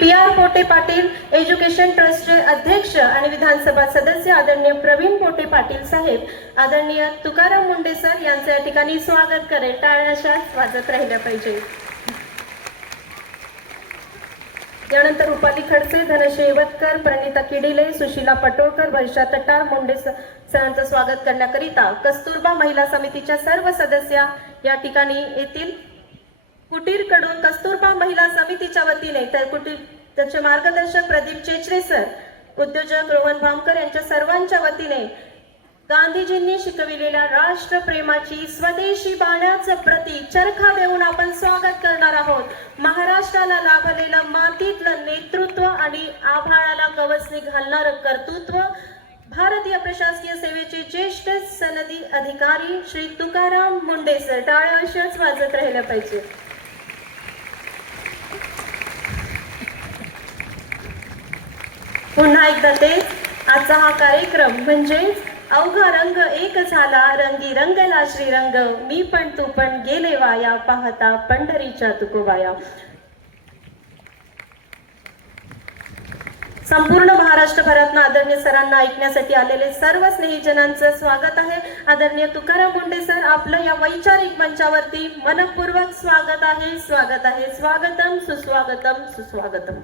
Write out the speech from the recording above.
PR Pote Patil education ट्रस्टचे अध्यक्ष आणि विधानसभा सदस्य आदरणीय प्रवीण पोटे पाटील साहेब, आदरणीय तुकाराम मुंडे सर यांचे या ठिकाणी स्वागत करेल. टाळ्या वाजत राहिल्या पाहिजे. यानंतर रुपाली खडसे, धनश्री वतकर, प्रणिता किडिले, सुशीला पटोळकर, वर्षा तटार मुंडे सरांचं स्वागत करण्याकरिता कस्तुरबा महिला समितीच्या सर्व सदस्या या ठिकाणी येतील. कुटीर कडून कस्तुरबा महिला समितीच्या वतीने तर त्याचे मार्गदर्शक प्रदीप चेचरे सर, उद्योजक रोहन भामकर यांच्या सर्वांच्या वतीने गांधीजींनी शिकविलेल्या राष्ट्रप्रेमाची स्वदेशी बाण्याचं प्रतीक चरखा देऊन आपण स्वागत करणार आहोत. महाराष्ट्राला लाभलेलं मातीतलं नेतृत्व आणि आभाळाला कवचने घालणारं कर्तृत्व, भारतीय प्रशासकीय सेवेचे ज्येष्ठ सनदी अधिकारी श्री तुकाराम मुंडे सर. टाळ्या अशाच वाजत राहिल्या पाहिजे. पुन्हा एकदा तेच, आजचा हा कार्यक्रम म्हणजे अवघा रंग एक झाला, रंगी रंगला श्रीरंग, मी पण तू पण गेले वाया, पाहता पंढरीच्या तुकोबाया. संपूर्ण महाराष्ट्रभरातून आदरणीय सरांना ऐकण्यासाठी आलेले सर्व स्नेहीजनांचं स्वागत आहे. आदरणीय तुकाराम मुंडे सर, आपलं या वैचारिक मंचावरती मनपूर्वक स्वागत आहे. स्वागत आहे. स्वागतम सुस्वागतम सुस्वागतम.